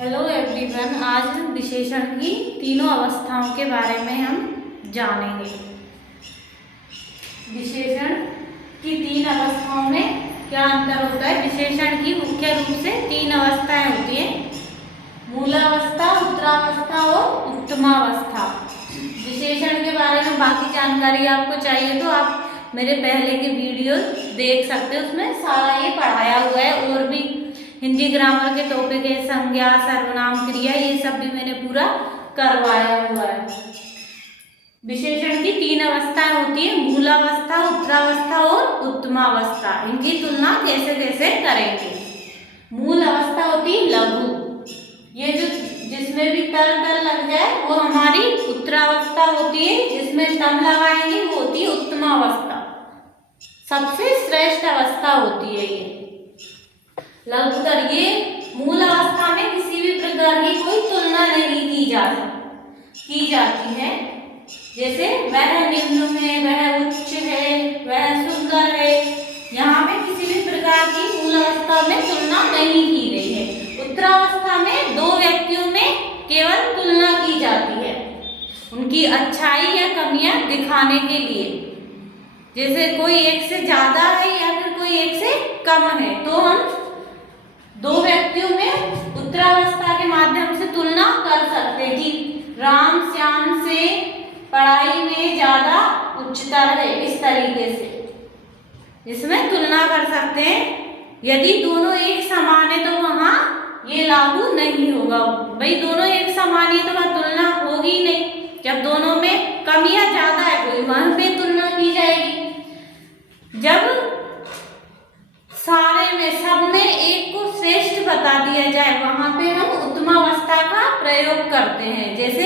Hello everyone, आज हम विशेषण की तीनों अवस्थाओं के बारे में हम जानेंगे। विशेषण की तीन अवस्थाओं में क्या अंतर होता है? विशेषण की मुख्य रूप से तीन अवस्थाएं होती हैं: मूलावस्था, उत्तरावस्था और उत्तमावस्था। विशेषण के बारे में बाकी जानकारी आपको चाहिए तो आप मेरे पहले के वीडियो देख सकते हो, उसमें सारा ये पढ़ाया हुआ है। और भी हिंदी ग्रामर के टॉपिक है, संज्ञा, सर्वनाम, क्रिया, ये सब भी मैंने पूरा करवाया हुआ है। विशेषण की तीन अवस्थाएं होती है: मूलावस्था, उत्तरावस्था और उत्तमावस्था। इनकी तुलना कैसे कैसे करेंगे? मूल अवस्था होती है लघु, ये जो जिसमें भी तल लग जाए वो हमारी उत्तरावस्था होती है। जिसमें तम लगाएंगे वो होती है उत्तमावस्था, सबसे श्रेष्ठ अवस्था होती है ये लघुतर। ये मूल अवस्था में किसी भी प्रकार की कोई तुलना नहीं की जाती है। जैसे वह निम्न है, वह उच्च है, वह सुंदर है, यहाँ पे किसी भी प्रकार की मूल अवस्था में तुलना नहीं की गई है। उत्तरावस्था में दो व्यक्तियों में केवल तुलना की जाती है, उनकी अच्छाई या कमियां दिखाने के लिए। जैसे कोई एक से ज्यादा है या फिर कोई एक से कम है, तो हम दो व्यक्तियों में उत्तरावस्था के माध्यम से तुलना कर सकते हैं कि राम श्याम से पढ़ाई में ज्यादा उच्चतर है, इस तरीके से इसमें तुलना कर सकते हैं। यदि दोनों एक समान है तो वहां ये लागू नहीं होगा। भाई दोनों एक समान है तो वहां तुलना होगी नहीं। जब दोनों में कमियां ज्यादा है कोई, वहां पे तुलना की जाएगी। जब सारे में सब में एक को श्रेष्ठ बता दिया जाए, वहां पे हम उत्तमावस्था का प्रयोग करते हैं। जैसे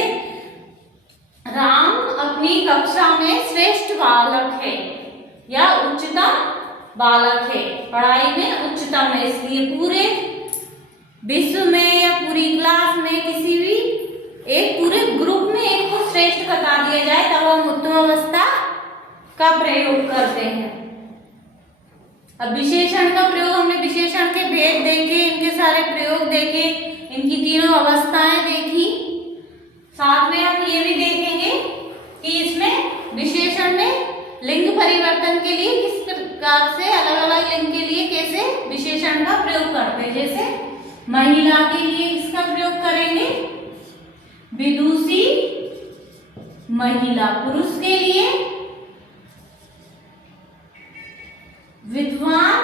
राम अपनी कक्षा में श्रेष्ठ बालक है या उच्चतम बालक है, पढ़ाई में उच्चतम है, इसलिए पूरे विश्व में या पूरी क्लास में किसी भी एक पूरे ग्रुप में एक को श्रेष्ठ बता दिया जाए तब हम उत्तमावस्था का प्रयोग करते हैं। अब विशेषण का प्रयोग, हमने विशेषण के भेद देखे, इनके सारे प्रयोग देखे, इनकी तीनों अवस्थाएं देखी। साथ में हम ये भी देखेंगे कि इसमें विशेषण में लिंग परिवर्तन के लिए किस प्रकार से अलग अलग लिंग के लिए कैसे विशेषण का प्रयोग करते हैं। जैसे महिला के लिए इसका प्रयोग करेंगे विदुषी महिला, पुरुष के लिए विद्वान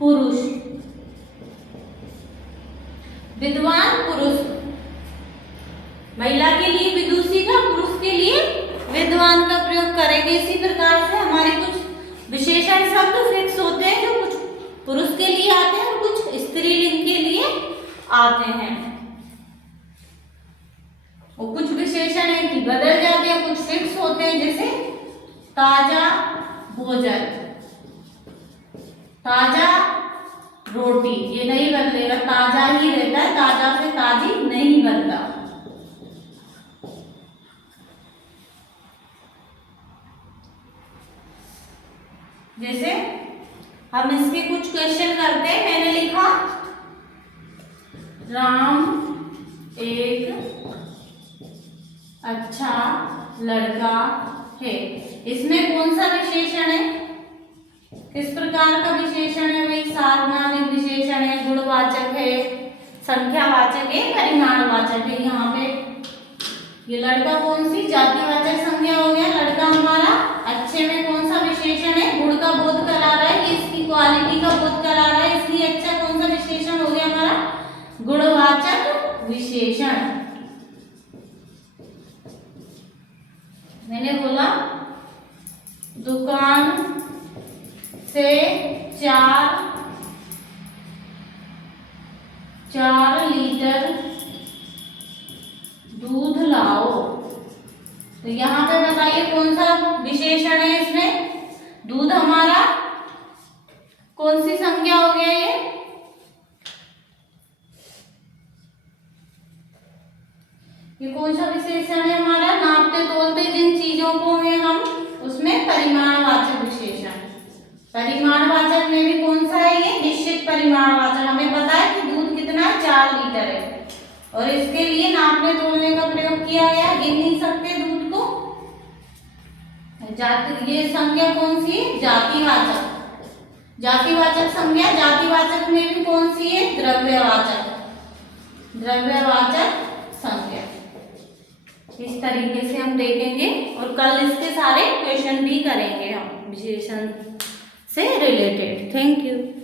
पुरुष, विद्वान पुरुष। महिला के लिए विदुषी का, पुरुष के लिए विद्वान का प्रयोग करेंगे। इसी प्रकार से हमारे कुछ विशेषण शब्द फिक्स होते हैं जो कुछ पुरुष के लिए आते हैं और कुछ स्त्रीलिंग के लिए आते हैं, और कुछ विशेषण है कि बदल जाते हैं, कुछ फिक्स होते हैं। जैसे ताजा भोजन, ताजा रोटी, ये नहीं बदलेगा, ताजा ही रहता है, ताजा से ताजी नहीं बनता। जैसे हम इसके कुछ क्वेश्चन करते हैं। मैंने लिखा राम एक अच्छा लड़का है, इसमें कौन सा विशेषण है, किस प्रकार का विशेषण है? भाई सार्वनामिक विशेषण है, गुणवाचक है, संख्यावाचक है, परिमाणवाचक है। यहाँ पे ये लड़का कौन सी जातिवाचक संज्ञा हो गया, लड़का हमारा। अच्छे में कौन सा विशेषण है? गुण का बोध करा रहा है, इसकी क्वालिटी का बोध करा रहा है, इसलिए अच्छा कौन सा विशेषण हो गया हमारा? गुणवाचक विशेषण। मैंने बोला दुकान से चार लीटर दूध लाओ, तो यहाँ पे बताइए कौन सा विशेषण है इसमें? दूध हमारा कौन सी संज्ञा हो गया ये कौन सा विशेषण है हमारा? नापते तोलते जिन चीजों को है हम, उसमें परिमाणवाचक विशेषण। परिमाणवाचक में भी कौन सा है ये? निश्चित परिमाणवाचक। हमें पता है कि दूध कितना, 4 लीटर और इसके लिए नापने तोलने का प्रयोग किया गया, गिन नहीं सकते दूध को। जाति, ये संज्ञा कौन सी है? जातिवाचक। जातिवाचक संज्ञा, जातिवाचक में भी कौन सी है? द्रव्यवाचक। द्रव्यवाचक संज्ञा। इस तरीके से हम देखेंगे और कल इसके सारे क्वेश्चन भी करेंगे हम विशेषण से रिलेटेड। Thank you.